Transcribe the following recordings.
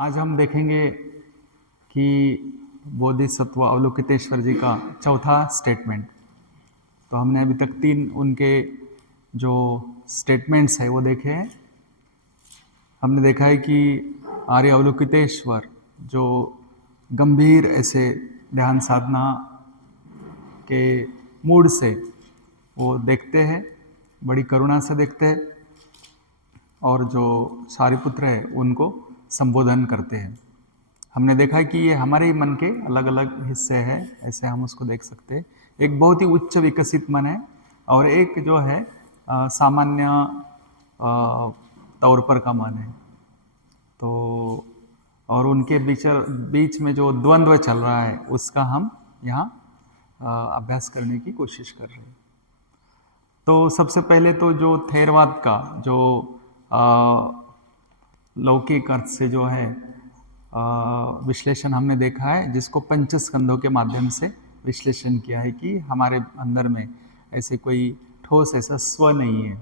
आज हम देखेंगे कि बोधिसत्व अवलोकितेश्वर जी का चौथा स्टेटमेंट। तो हमने अभी तक 3 उनके जो स्टेटमेंट्स है वो देखे हैं। हमने देखा है कि आर्य अवलोकितेश्वर जो गंभीर ऐसे ध्यान साधना के मूड से वो देखते हैं, बड़ी करुणा से देखते हैं और जो सारिपुत्र है उनको संबोधन करते हैं। हमने देखा है कि ये हमारे ही मन के अलग अलग हिस्से हैं, ऐसे हम उसको देख सकते हैं। एक बहुत ही उच्च विकसित मन है और एक जो है सामान्य तौर पर का मन है। तो और उनके बीच में जो द्वंद्व चल रहा है उसका हम यहाँ अभ्यास करने की कोशिश कर रहे हैं। तो सबसे पहले तो जो थेरवाद का जो लौकिक अर्थ से जो है विश्लेषण हमने देखा है, जिसको पंचस्कंधों के माध्यम से विश्लेषण किया है कि हमारे अंदर में ऐसे कोई ठोस ऐसा स्व नहीं है,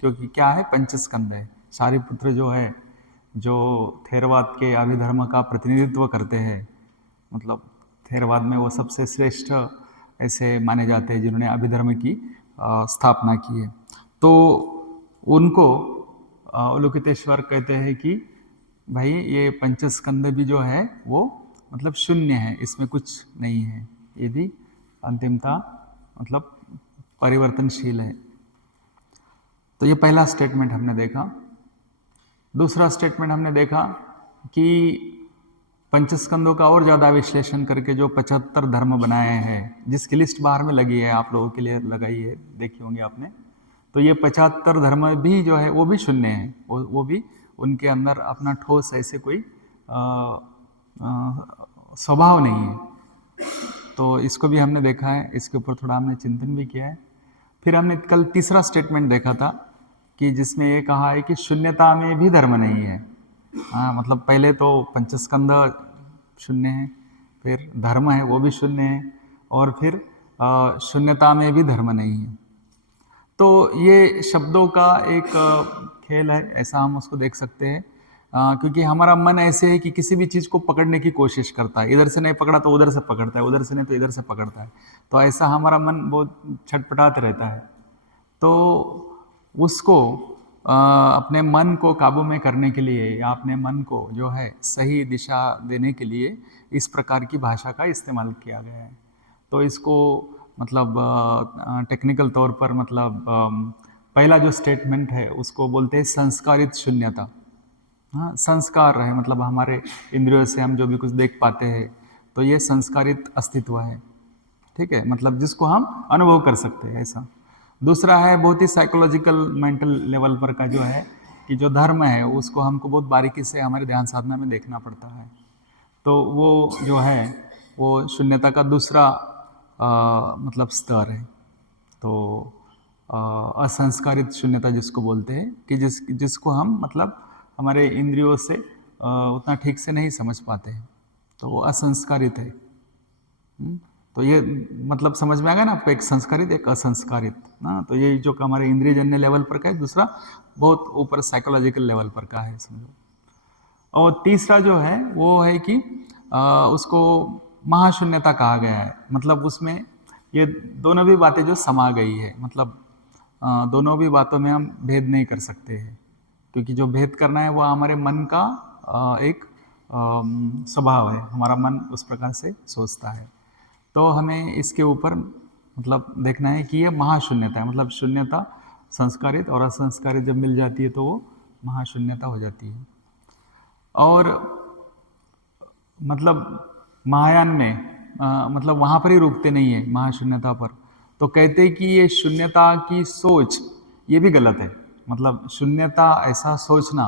क्योंकि क्या है, पंचस्कंध है। सारिपुत्र जो है जो थेरवाद के अभिधर्म का प्रतिनिधित्व करते हैं, मतलब थेरवाद में वो सबसे श्रेष्ठ ऐसे माने जाते हैं जिन्होंने अभिधर्म की स्थापना की है। तो उनको अवलोकितेश्वर कहते हैं कि भाई ये पंचस्कंद भी जो है वो मतलब शून्य है, इसमें कुछ नहीं है, ये भी अंतिमता मतलब परिवर्तनशील है। तो ये पहला स्टेटमेंट हमने देखा। दूसरा स्टेटमेंट हमने देखा कि पंचस्कंदों का और ज़्यादा विश्लेषण करके जो 75 धर्म बनाए हैं, जिसकी लिस्ट बाहर में लगी है, आप लोगों के लिए लगाई है, देखी होंगी आपने। तो ये 75 धर्म भी जो है वो भी शून्य है, वो भी उनके अंदर अपना ठोस ऐसे कोई स्वभाव नहीं है। तो इसको भी हमने देखा है, इसके ऊपर थोड़ा हमने चिंतन भी किया है। फिर हमने कल तीसरा स्टेटमेंट देखा था कि जिसमें ये कहा है कि शून्यता में भी धर्म नहीं है। मतलब पहले तो पंचस्कंद शून्य है, फिर धर्म है वो भी शून्य है, और फिर शून्यता में भी धर्म नहीं है। तो ये शब्दों का एक खेल है, ऐसा हम उसको देख सकते हैं, क्योंकि हमारा मन ऐसे है कि किसी भी चीज़ को पकड़ने की कोशिश करता है। इधर से नहीं पकड़ा तो उधर से पकड़ता है, उधर से नहीं तो इधर से पकड़ता है। तो ऐसा हमारा मन बहुत छटपटाते रहता है। तो उसको अपने मन को काबू में करने के लिए या अपने मन को जो है सही दिशा देने के लिए इस प्रकार की भाषा का इस्तेमाल किया गया है। तो इसको मतलब टेक्निकल तौर पर मतलब पहला जो स्टेटमेंट है उसको बोलते हैं संस्कारित शून्यता। हाँ, संस्कार है, मतलब हमारे इंद्रियों से हम जो भी कुछ देख पाते हैं तो ये संस्कारित अस्तित्व है, ठीक है, मतलब जिसको हम अनुभव कर सकते हैं ऐसा। दूसरा है बहुत ही साइकोलॉजिकल मेंटल लेवल पर का जो है कि जो धर्म है उसको हमको बहुत बारीकी से हमारे ध्यान साधना में देखना पड़ता है। तो वो जो है वो शून्यता का दूसरा मतलब स्तर है। तो असंस्कारित शून्यता जिसको बोलते हैं कि जिसको हम मतलब हमारे इंद्रियों से उतना ठीक से नहीं समझ पाते हैं, तो वो असंस्कारित है। तो ये मतलब समझ में आ गया ना आपको, एक संस्कारित एक असंस्कारित ना। तो ये जो हमारे इंद्रियजन्य लेवल पर का है, दूसरा बहुत ऊपर साइकोलॉजिकल लेवल पर का है, समझो। और तीसरा जो है वो है कि उसको महाशून्यता कहा गया है। मतलब उसमें ये दोनों भी बातें जो समा गई है, मतलब दोनों भी बातों में हम भेद नहीं कर सकते हैं, क्योंकि जो भेद करना है वो हमारे मन का एक स्वभाव है, हमारा मन उस प्रकार से सोचता है। तो हमें इसके ऊपर मतलब देखना है कि ये महाशून्यता है, मतलब शून्यता संस्कारित और असंस्कारित जब मिल जाती है तो वो महाशून्यता हो जाती है। और मतलब महायान में मतलब वहाँ पर ही रुकते नहीं है महाशून्यता पर, तो कहते हैं कि ये शून्यता की सोच ये भी गलत है। मतलब शून्यता ऐसा सोचना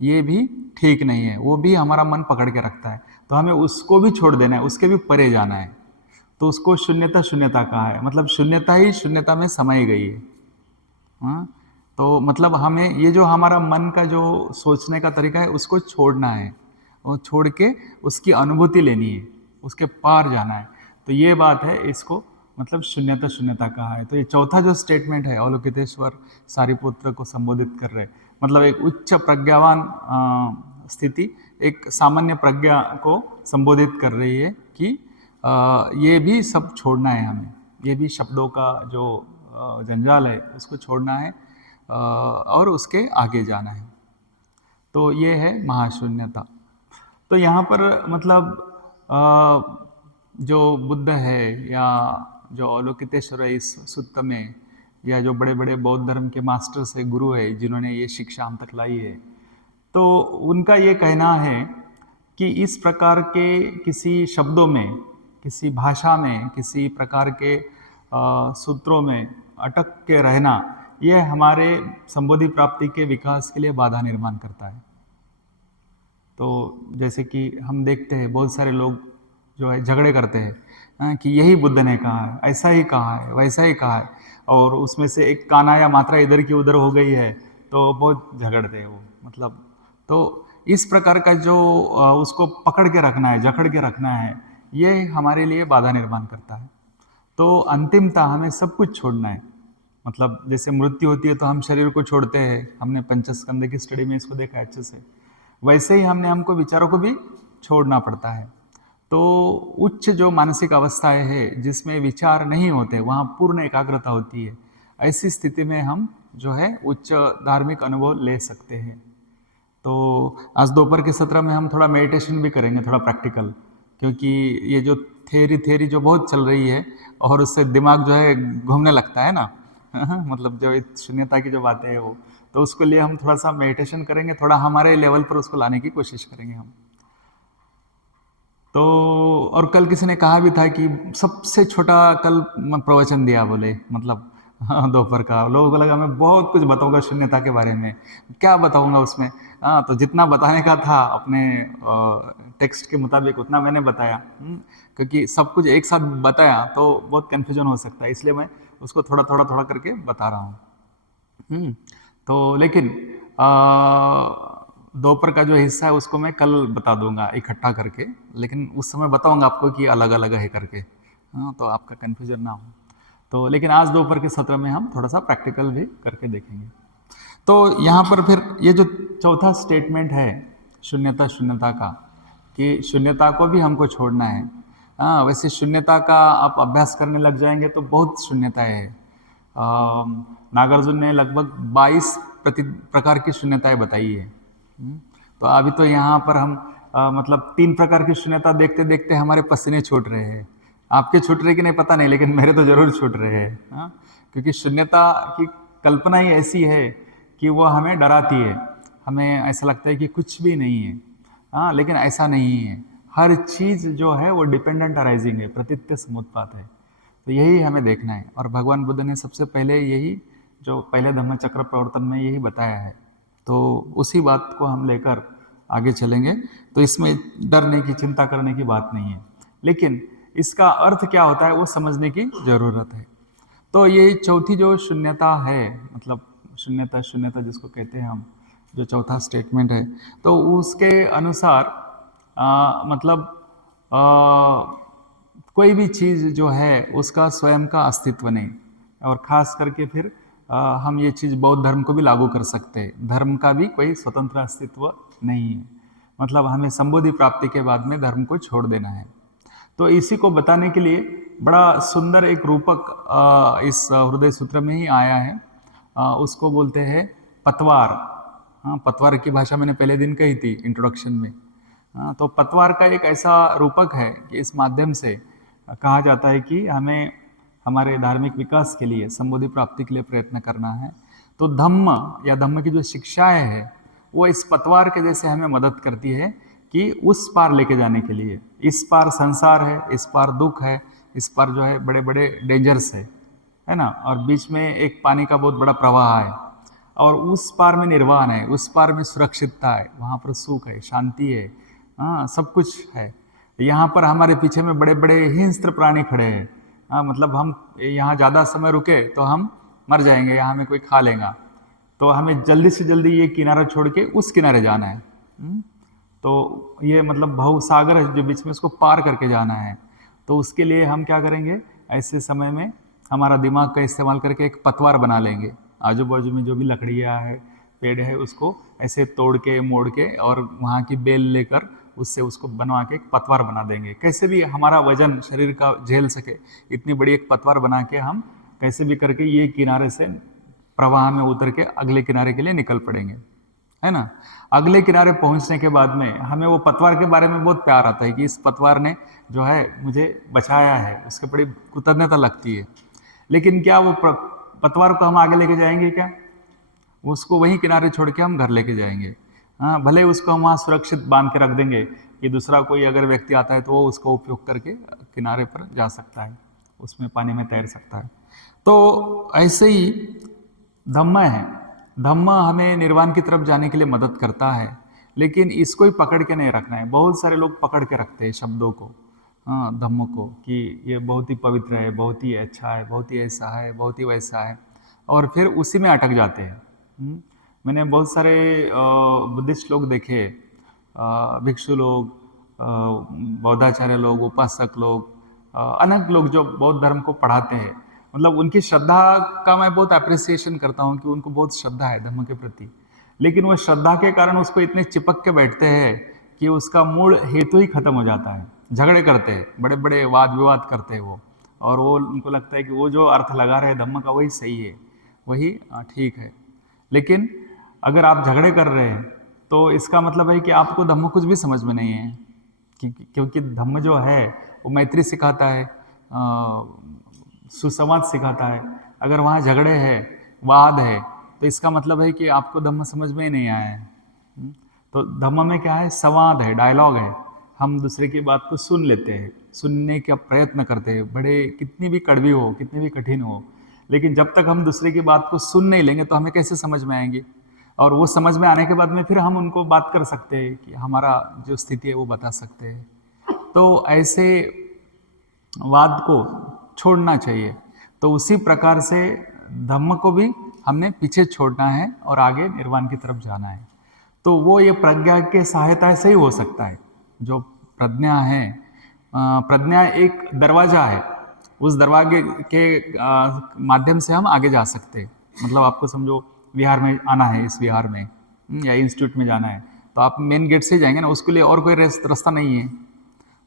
ये भी ठीक नहीं है, वो भी हमारा मन पकड़ के रखता है। तो हमें उसको भी छोड़ देना है, उसके भी परे जाना है। तो उसको शून्यता शून्यता कहा है, मतलब शून्यता ही शून्यता में समाई गई है। हाँ, तो मतलब हमें ये जो हमारा मन का जो सोचने का तरीका है उसको छोड़ना है, और छोड़ के उसकी अनुभूति लेनी है, उसके पार जाना है। तो ये बात है, इसको मतलब शून्यता शून्यता कहा है। तो ये चौथा जो स्टेटमेंट है अवलोकितेश्वर सारिपुत्र को संबोधित कर रहे, मतलब एक उच्च प्रज्ञावान स्थिति एक सामान्य प्रज्ञा को संबोधित कर रही है कि ये भी सब छोड़ना है हमें, ये भी शब्दों का जो जंजाल है उसको छोड़ना है और उसके आगे जाना है। तो ये है महाशून्यता। तो यहाँ पर मतलब जो बुद्ध है या जो अवलोकितेश्वर है इस सुत्त में, या जो बड़े बड़े बौद्ध धर्म के मास्टर्स है, गुरु है, जिन्होंने ये शिक्षा हम तक लाई है, तो उनका ये कहना है कि इस प्रकार के किसी शब्दों में, किसी भाषा में, किसी प्रकार के सूत्रों में अटक के रहना, यह हमारे संबोधि प्राप्ति के विकास के लिए बाधा निर्माण करता है। तो जैसे कि हम देखते हैं बहुत सारे लोग जो है झगड़े करते हैं कि यही बुद्ध ने कहा है, ऐसा ही कहा है, वैसा ही कहा है, और उसमें से एक काना या मात्रा इधर की उधर हो गई है तो बहुत झगड़ते हैं वो। मतलब तो इस प्रकार का जो उसको पकड़ के रखना है, जकड़ के रखना है, ये हमारे लिए बाधा निर्माण करता है। तो अंतिमता हमें सब कुछ छोड़ना है। मतलब जैसे मृत्यु होती है तो हम शरीर को छोड़ते हैं, हमने पंचस्कंद की स्टडी में इसको देखा अच्छे से, वैसे ही हमको विचारों को भी छोड़ना पड़ता है। तो उच्च जो मानसिक अवस्थाएं है जिसमें विचार नहीं होते, वहाँ पूर्ण एकाग्रता होती है, ऐसी स्थिति में हम जो है उच्च धार्मिक अनुभव ले सकते हैं। तो आज दोपहर के सत्र में हम थोड़ा मेडिटेशन भी करेंगे, थोड़ा प्रैक्टिकल, क्योंकि ये जो थेरी जो बहुत चल रही है और उससे दिमाग जो है घूमने लगता है ना मतलब जो शून्यता की जो बातें है वो, तो उसके लिए हम थोड़ा सा मेडिटेशन करेंगे, थोड़ा हमारे लेवल पर उसको लाने की कोशिश करेंगे हम। तो और कल किसी ने कहा भी था कि सबसे छोटा कल प्रवचन दिया बोले, मतलब दोपहर का, लोगों को लगा मैं बहुत कुछ बताऊंगा शून्यता के बारे में, क्या बताऊंगा उसमें। तो जितना बताने का था अपने टेक्स्ट के मुताबिक उतना मैंने बताया, क्योंकि सब कुछ एक साथ बताया तो बहुत कन्फ्यूजन हो सकता है, इसलिए मैं उसको थोड़ा थोड़ा करके बता रहा हूँ। तो लेकिन दोपहर का जो हिस्सा है उसको मैं कल बता दूंगा इकट्ठा करके, लेकिन उस समय बताऊंगा आपको कि अलग अलग है करके, तो आपका कन्फ्यूजन ना हो। तो लेकिन आज दोपहर के सत्र में हम थोड़ा सा प्रैक्टिकल भी करके देखेंगे। तो यहाँ पर फिर ये जो चौथा स्टेटमेंट है शून्यता का, कि शून्यता को भी हमको छोड़ना है। वैसे शून्यता का आप अभ्यास करने लग जाएंगे तो बहुत शून्यताएं है। नागार्जुन ने लगभग 22 प्रकार की शून्यताएं बताई है। तो अभी तो यहाँ पर हम मतलब 3 प्रकार की शून्यता देखते देखते हमारे पसीने छूट रहे हैं। आपके छूट रहे कि नहीं पता नहीं, लेकिन मेरे तो जरूर छूट रहे हैं। क्योंकि शून्यता की कल्पना ही ऐसी है कि वो हमें डराती है, हमें ऐसा लगता है कि कुछ भी नहीं है। लेकिन ऐसा नहीं है, हर चीज जो है वो डिपेंडेंट अराइजिंग है, प्रतीत्य समुत्पात है। तो यही हमें देखना है, और भगवान बुद्ध ने सबसे पहले यही जो पहले धम्मचक्र प्रवर्तन में यही बताया है। तो उसी बात को हम लेकर आगे चलेंगे। तो इसमें डरने की, चिंता करने की बात नहीं है, लेकिन इसका अर्थ क्या होता है वो समझने की जरूरत है। तो ये चौथी जो शून्यता है, मतलब शून्यता जिसको कहते हैं हम, जो चौथा स्टेटमेंट है, तो उसके अनुसार मतलब कोई भी चीज़ जो है उसका स्वयं का अस्तित्व नहीं, और ख़ास करके फिर हम ये चीज़ बौद्ध धर्म को भी लागू कर सकते हैं। धर्म का भी कोई स्वतंत्र अस्तित्व नहीं है, मतलब हमें संबोधि प्राप्ति के बाद में धर्म को छोड़ देना है। तो इसी को बताने के लिए बड़ा सुंदर एक रूपक इस हृदय सूत्र में ही आया है, उसको बोलते हैं पतवार। पतवार की भाषा मैंने पहले दिन कही थी इंट्रोडक्शन में। तो पतवार का एक ऐसा रूपक है कि इस माध्यम से कहा जाता है कि हमें हमारे धार्मिक विकास के लिए, संबोधि प्राप्ति के लिए प्रयत्न करना है। तो धम्म या धम्म की जो शिक्षाएं है वो इस पतवार के जैसे हमें मदद करती है कि उस पार लेके जाने के लिए। इस पार संसार है, इस पार दुख है, इस पार जो है बड़े बड़े डेंजर्स है ना, और बीच में एक पानी का बहुत बड़ा प्रवाह है, और उस पार में निर्वाण है, उस पार में सुरक्षितता है, वहाँ पर सुख है, शांति है, सब कुछ है। यहाँ पर हमारे पीछे में बड़े बड़े हिंस्र प्राणी खड़े हैं। मतलब हम यहाँ ज़्यादा समय रुके तो हम मर जाएंगे, यहाँ हमें कोई खा लेगा। तो हमें जल्दी से जल्दी ये किनारा छोड़ के उस किनारे जाना है। तो ये मतलब भवसागर है जो बीच में, उसको पार करके जाना है। तो उसके लिए हम क्या करेंगे, ऐसे समय में हमारा दिमाग का इस्तेमाल करके एक पतवार बना लेंगे। आजू बाजू में जो भी लकड़ियाँ है, पेड़ है उसको ऐसे तोड़ के मोड़ के और वहाँ की बेल लेकर उससे उसको बनवा के एक पतवार बना देंगे। कैसे भी हमारा वजन शरीर का झेल सके इतनी बड़ी एक पतवार बना के हम कैसे भी करके ये किनारे से प्रवाह में उतर के अगले किनारे के लिए निकल पड़ेंगे, है ना। अगले किनारे पहुंचने के बाद में हमें वो पतवार के बारे में बहुत प्यार आता है कि इस पतवार ने जो है मुझे बचाया है, उसके बड़ी कृतज्ञता लगती है। लेकिन क्या वो पतवार को हम आगे लेके जाएंगे क्या? उसको वहीं किनारे छोड़ के हम घर लेके जाएंगे। हाँ, भले उसको हम वहाँ सुरक्षित बांध के रख देंगे कि दूसरा कोई अगर व्यक्ति आता है तो वो उसको उपयोग करके किनारे पर जा सकता है, उसमें पानी में तैर सकता है। तो ऐसे ही धम्म है, धम्म हमें निर्वाण की तरफ जाने के लिए मदद करता है, लेकिन इसको ही पकड़ के नहीं रखना है। बहुत सारे लोग पकड़ के रखते हैं शब्दों को, हाँ, धम्म को, कि ये बहुत ही पवित्र है, बहुत ही अच्छा है, बहुत ही ऐसा है, बहुत ही वैसा है, और फिर उसी में अटक जाते हैं। मैंने बहुत सारे बुद्धिस्ट लोग देखे, भिक्षु लोग, बौद्धाचार्य लोग, उपासक लोग, अनेक लोग जो बौद्ध धर्म को पढ़ाते हैं, मतलब उनकी श्रद्धा का मैं बहुत अप्रिसिएशन करता हूँ कि उनको बहुत श्रद्धा है धर्म के प्रति, लेकिन वो श्रद्धा के कारण उसको इतने चिपक के बैठते हैं कि उसका मूल हेतु ही खत्म हो जाता है। झगड़े करते हैं, बड़े बड़े वाद विवाद करते हैं वो, और वो उनको लगता है कि वो जो अर्थ लगा रहे हैं धम्म का वही सही है, वही ठीक है। लेकिन अगर आप झगड़े कर रहे हैं तो इसका मतलब है कि आपको धम्म कुछ भी समझ में नहीं है, क्योंकि धम्म जो है वो मैत्री सिखाता है, सुसंवाद सिखाता है। अगर वहाँ झगड़े है, वाद है, तो इसका मतलब है कि आपको धम्म समझ में ही नहीं आया है। तो धम्म में क्या है? संवाद है, डायलॉग है। हम दूसरे की बात को सुन लेते हैं, सुनने का प्रयत्न करते हैं, भले कितनी भी कड़वी हो, कितनी भी कठिन हो, लेकिन जब तक हम दूसरे की बात को सुन नहीं लेंगे तो हमें कैसे समझ में आएंगी? और वो समझ में आने के बाद में फिर हम उनको बात कर सकते हैं कि हमारा जो स्थिति है वो बता सकते हैं। तो ऐसे वाद को छोड़ना चाहिए। तो उसी प्रकार से धम्म को भी हमने पीछे छोड़ना है और आगे निर्वाण की तरफ जाना है। तो वो ये प्रज्ञा के सहायता से ही हो सकता है। जो प्रज्ञा है, प्रज्ञा एक दरवाजा है, उस दरवाजे के माध्यम से हम आगे जा सकते हैं। मतलब आपको समझो विहार में आना है, इस विहार में या इंस्टीट्यूट में जाना है, तो आप मेन गेट से जाएंगे ना, उसके लिए और कोई रास्ता नहीं है।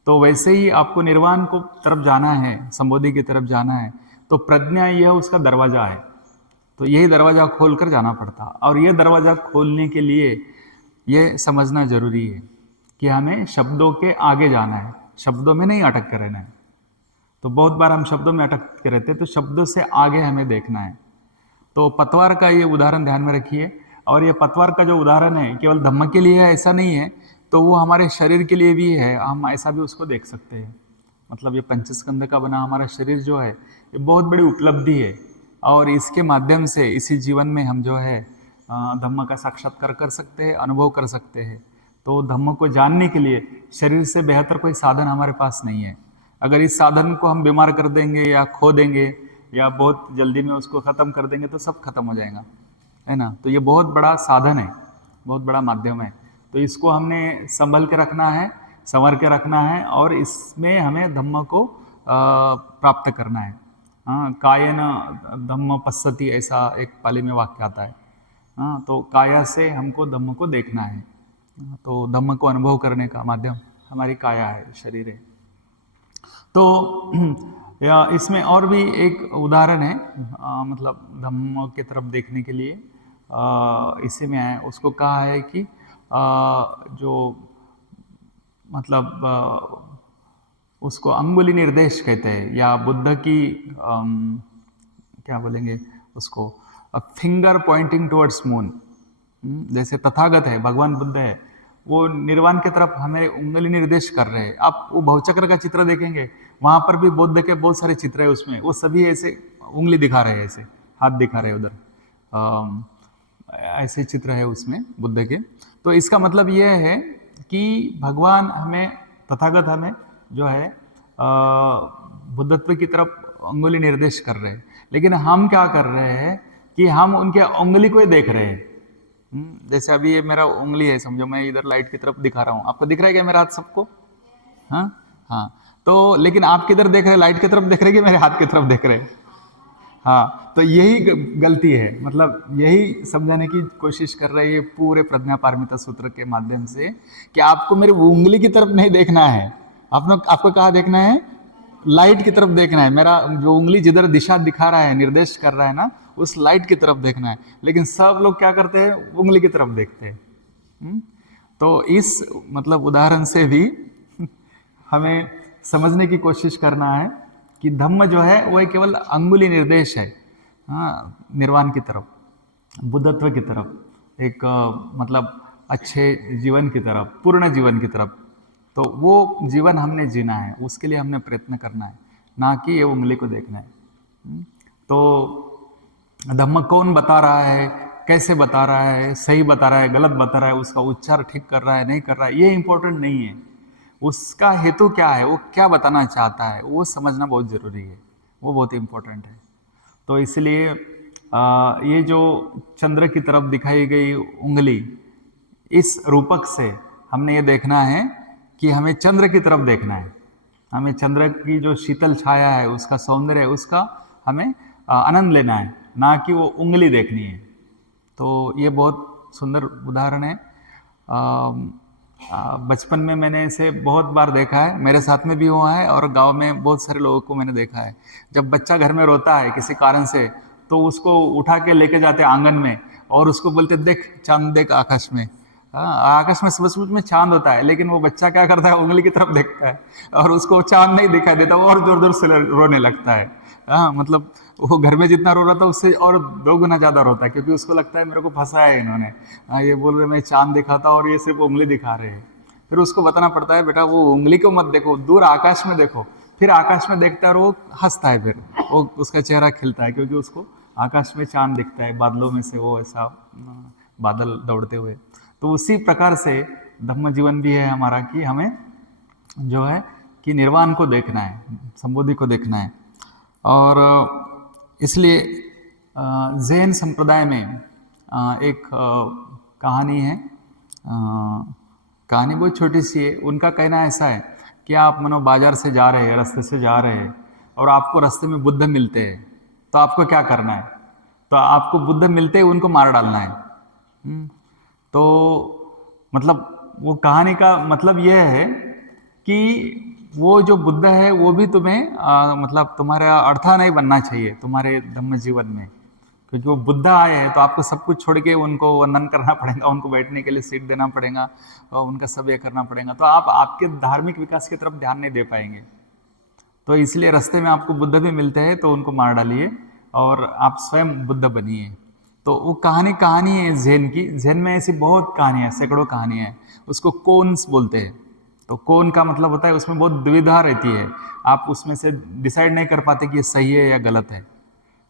तो वैसे ही आपको निर्वाण को तरफ जाना है, संबोधि की तरफ जाना है, तो प्रज्ञा यह उसका दरवाजा है। तो यही दरवाजा खोल कर जाना पड़ता, और यह दरवाजा खोलने के लिए यह समझना जरूरी है कि हमें शब्दों के आगे जाना है, शब्दों में नहीं अटक कर रहना है। तो बहुत बार हम शब्दों में अटक के रहते हैं, तो शब्दों से आगे हमें देखना है। तो पतवार का ये उदाहरण ध्यान में रखिए, और ये पतवार का जो उदाहरण है केवल धम्म के लिए है ऐसा नहीं है, तो वो हमारे शरीर के लिए भी है, हम ऐसा भी उसको देख सकते हैं। मतलब ये पंचस्कंध का बना हमारा शरीर जो है ये बहुत बड़ी उपलब्धि है, और इसके माध्यम से इसी जीवन में हम जो है धम्म का साक्षात्कार कर सकते हैं, अनुभव कर सकते हैं। तो धम्म को जानने के लिए शरीर से बेहतर कोई साधन हमारे पास नहीं है। अगर इस साधन को हम बीमार कर देंगे या खो देंगे या बहुत जल्दी में उसको ख़त्म कर देंगे तो सब खत्म हो जाएगा, है ना। तो ये बहुत बड़ा साधन है, बहुत बड़ा माध्यम है। तो इसको हमने संभल के रखना है, संवर के रखना है, और इसमें हमें धम्म को प्राप्त करना है। हाँ, कायेन धम्म पश्यति, ऐसा एक पाली में वाक्य आता है। हाँ, तो काया से हमको धम्म को देखना है। तो धम्म को अनुभव करने का माध्यम हमारी काया है, शरीर है। तो या इसमें और भी एक उदाहरण है, मतलब धम्म की तरफ देखने के लिए इसी में है। उसको कहा है कि जो मतलब उसको अंगुली निर्देश कहते हैं, या बुद्ध की क्या बोलेंगे उसको, फिंगर पॉइंटिंग टुवर्ड्स मून। जैसे तथागत है, भगवान बुद्ध है, वो निर्वाण की तरफ हमें उंगली निर्देश कर रहे हैं। आप वो भवचक्र का चित्र देखेंगे, वहां पर भी बुद्ध के बहुत सारे चित्र है उसमें, वो सभी ऐसे उंगली दिखा रहे हैं, ऐसे हाथ दिखा रहे हैं उधर, ऐसे चित्र है उसमें बुद्ध के। तो इसका मतलब यह है कि भगवान हमें, तथागत हमें जो है बुद्धत्व की तरफ उंगली निर्देश कर रहे हैं, लेकिन हम क्या कर रहे हैं कि हम उनके उंगली को ही देख रहे हैं। जैसे अभी ये मेरा उंगली है, समझो मैं इधर लाइट की तरफ दिखा रहा हूँ, आपको दिख रहा है क्या मेरा हाथ सबको? हाँ, तो लेकिन आप किधर देख रहे हैं? लाइट की तरफ देख रहे हैं कि मेरे हाथ की तरफ देख रहे हैं? हाँ, तो यही गलती है, मतलब यही समझाने की कोशिश कर रही है पूरे प्रज्ञा पारमिता सूत्र के माध्यम से कि आपको मेरी उंगली की तरफ नहीं देखना है, आपको कहाँ देखना है, लाइट की तरफ देखना है। मेरा जो उंगली जिधर दिशा दिखा रहा है, निर्देश कर रहा है ना, उस लाइट की तरफ देखना है। लेकिन सब लोग क्या करते हैं, उंगली की तरफ देखते हैं। तो इस मतलब उदाहरण से भी हमें समझने की कोशिश करना है कि धम्म जो है वो केवल अंगुली निर्देश है, हाँ, निर्वाण की तरफ, बुद्धत्व की तरफ, एक मतलब अच्छे जीवन की तरफ, पूर्ण जीवन की तरफ। तो वो जीवन हमने जीना है, उसके लिए हमने प्रयत्न करना है, ना कि ये उंगली को देखना है। तो धम्म कौन बता रहा है, कैसे बता रहा है, सही बता रहा है, गलत बता रहा है, उसका उच्चार ठीक कर रहा है, नहीं कर रहा है, ये इंपॉर्टेंट नहीं है। उसका हेतु क्या है, वो क्या बताना चाहता है, वो समझना बहुत ज़रूरी है, वो बहुत इंपॉर्टेंट है। तो इसलिए ये जो चंद्र की तरफ दिखाई गई उंगली, इस रूपक से हमने ये देखना है कि हमें चंद्र की तरफ देखना है, हमें चंद्र की जो शीतल छाया है, उसका सौंदर्य है, उसका हमें आनंद लेना है, ना कि वो उंगली देखनी है। तो ये बहुत सुंदर उदाहरण है। बचपन में मैंने इसे बहुत बार देखा है, मेरे साथ में भी हुआ है और गांव में बहुत सारे लोगों को मैंने देखा है। जब बच्चा घर में रोता है किसी कारण से, तो उसको उठा के लेके जाते आंगन में और उसको बोलते देख चांद देख आकाश में। आकाश में सचमुच में चांद होता है, लेकिन वो बच्चा क्या करता है, उंगली की तरफ देखता है और उसको चांद नहीं दिखाई देता, वो और जोर जोर से रोने लगता है। मतलब वो घर में जितना रो रहा था उससे और 2 गुना ज्यादा रोता है, क्योंकि उसको लगता है मेरे को फंसाया है इन्होंने। ये बोल रहे मैं चांद दिखाता और ये सिर्फ उंगली दिखा रहे हैं। फिर उसको बताना पड़ता है बेटा वो उंगली को मत देखो, दूर आकाश में देखो। फिर आकाश में देखता है और वो हंसता है, फिर वो उसका चेहरा खिलता है, क्योंकि उसको आकाश में चांद दिखता है, बादलों में से वो ऐसा बादल दौड़ते हुए। तो उसी प्रकार से धम्म जीवन भी है हमारा, कि हमें जो है कि निर्वाण को देखना है, संबोधि को देखना है। और इसलिए जैन संप्रदाय में एक कहानी है, कहानी बहुत छोटी सी है। उनका कहना ऐसा है कि आप मानो बाजार से जा रहे हैं, रास्ते से जा रहे हैं और आपको रास्ते में बुद्ध मिलते हैं, तो आपको क्या करना है, तो आपको बुद्ध मिलते ही उनको मार डालना है। तो मतलब वो कहानी का मतलब यह है कि वो जो बुद्ध है वो भी तुम्हें मतलब तुम्हारा अर्था नहीं बनना चाहिए तुम्हारे धम्म जीवन में, क्योंकि वो बुद्ध आए हैं तो आपको सब कुछ छोड़ के उनको वंदन करना पड़ेगा, उनको बैठने के लिए सीट देना पड़ेगा और उनका सब ये करना पड़ेगा, तो आप आपके धार्मिक विकास की तरफ ध्यान नहीं दे पाएंगे। तो इसलिए रास्ते में आपको बुद्ध भी मिलते हैं तो उनको मार डालिए और आप स्वयं बुद्ध बनिए। तो वो कहानी है जैन की। जैन में ऐसी बहुत कहानियाँ, सैकड़ों कहानियाँ हैं, उसको कोन्स बोलते हैं। तो कोन का मतलब होता है उसमें बहुत दुविधा रहती है, आप उसमें से डिसाइड नहीं कर पाते कि ये सही है या गलत है।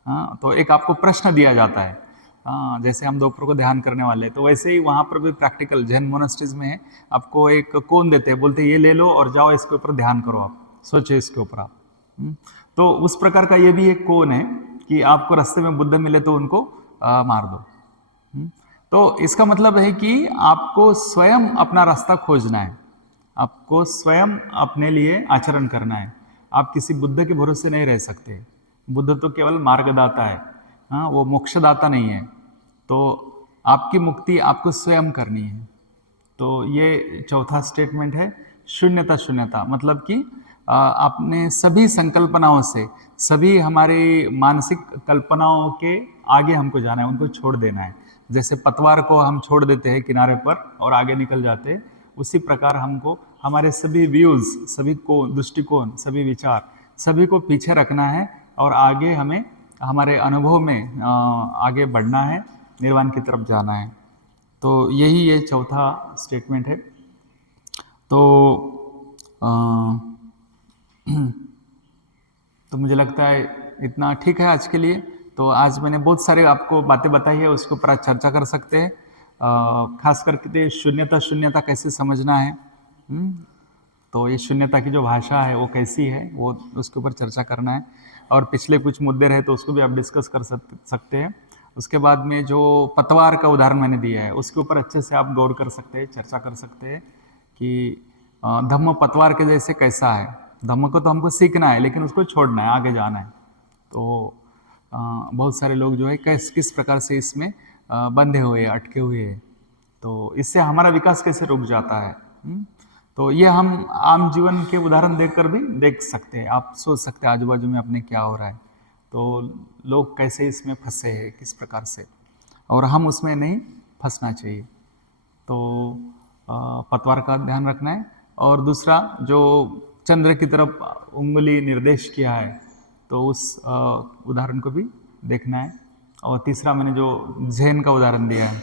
हाँ, तो एक आपको प्रश्न दिया जाता है, हाँ, जैसे हम दोपहर को ध्यान करने वाले हैं, तो वैसे ही वहाँ पर भी प्रैक्टिकल जैन मोनास्ट्रीज में है, आपको एक कोन देते हैं, बोलते हैं ये ले लो और जाओ इसके ऊपर ध्यान करो, आप सोचो इसके ऊपर आप। तो उस प्रकार का ये भी एक कोन है कि आपको रास्ते में बुद्ध मिले तो उनको मार दो। तो इसका मतलब है कि आपको स्वयं अपना रास्ता खोजना है, आपको स्वयं अपने लिए आचरण करना है। आप किसी बुद्ध के भरोसे नहीं रह सकते। बुद्ध तो केवल मार्गदाता है, हाँ, वो मोक्षदाता नहीं है। तो आपकी मुक्ति आपको स्वयं करनी है। तो ये चौथा स्टेटमेंट है, शून्यता। शून्यता मतलब कि आपने सभी संकल्पनाओं से, सभी हमारी मानसिक कल्पनाओं के आगे हमको जाना है, उनको छोड़ देना है। जैसे पतवार को हम छोड़ देते हैं किनारे पर और आगे निकल जाते हैं, उसी प्रकार हमको हमारे सभी व्यूज, सभी को दृष्टिकोण, सभी विचार, सभी को पीछे रखना है और आगे हमें हमारे अनुभव में आगे बढ़ना है, निर्वाण की तरफ जाना है। तो यही ये चौथा स्टेटमेंट है। तो मुझे लगता है इतना ठीक है आज के लिए। तो आज मैंने बहुत सारे आपको बातें बताई है, उसके ऊपर आज चर्चा कर सकते हैं। खास करके शून्यता, शून्यता कैसे समझना है, तो ये शून्यता की जो भाषा है वो कैसी है, वो उसके ऊपर चर्चा करना है। और पिछले कुछ मुद्दे रहे तो उसको भी आप डिस्कस कर सकते हैं। उसके बाद में जो पतवार का उदाहरण मैंने दिया है उसके ऊपर अच्छे से आप गौर कर सकते हैं, चर्चा कर सकते हैं कि धम्म पतवार के जैसे कैसा है। धम्म को तो हमको सीखना है लेकिन उसको छोड़ना है, आगे जाना है। तो बहुत सारे लोग जो है किस प्रकार से इसमें बंधे हुए अटके हुए हैं, तो इससे हमारा विकास कैसे रुक जाता है। तो ये हम आम जीवन के उदाहरण देखकर भी देख सकते हैं। आप सोच सकते हैं आजू बाजू में अपने क्या हो रहा है, तो लोग कैसे इसमें फंसे हैं किस प्रकार से, और हम उसमें नहीं फंसना चाहिए। तो पतवार का ध्यान रखना है। और दूसरा जो चंद्र की तरफ उंगली निर्देश किया है, तो उस उदाहरण को भी देखना है। और तीसरा मैंने जो जैन का उदाहरण दिया है,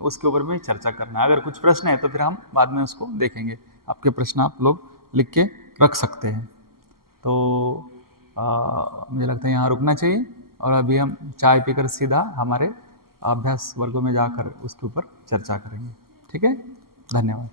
उसके ऊपर भी चर्चा करना है। अगर कुछ प्रश्न है तो फिर हम बाद में उसको देखेंगे। आपके प्रश्न आप लोग लिख के रख सकते हैं। तो मुझे लगता है यहाँ रुकना चाहिए, और अभी हम चाय पीकर सीधा हमारे अभ्यास वर्गों में जाकर उसके ऊपर चर्चा करेंगे। ठीक है, धन्यवाद।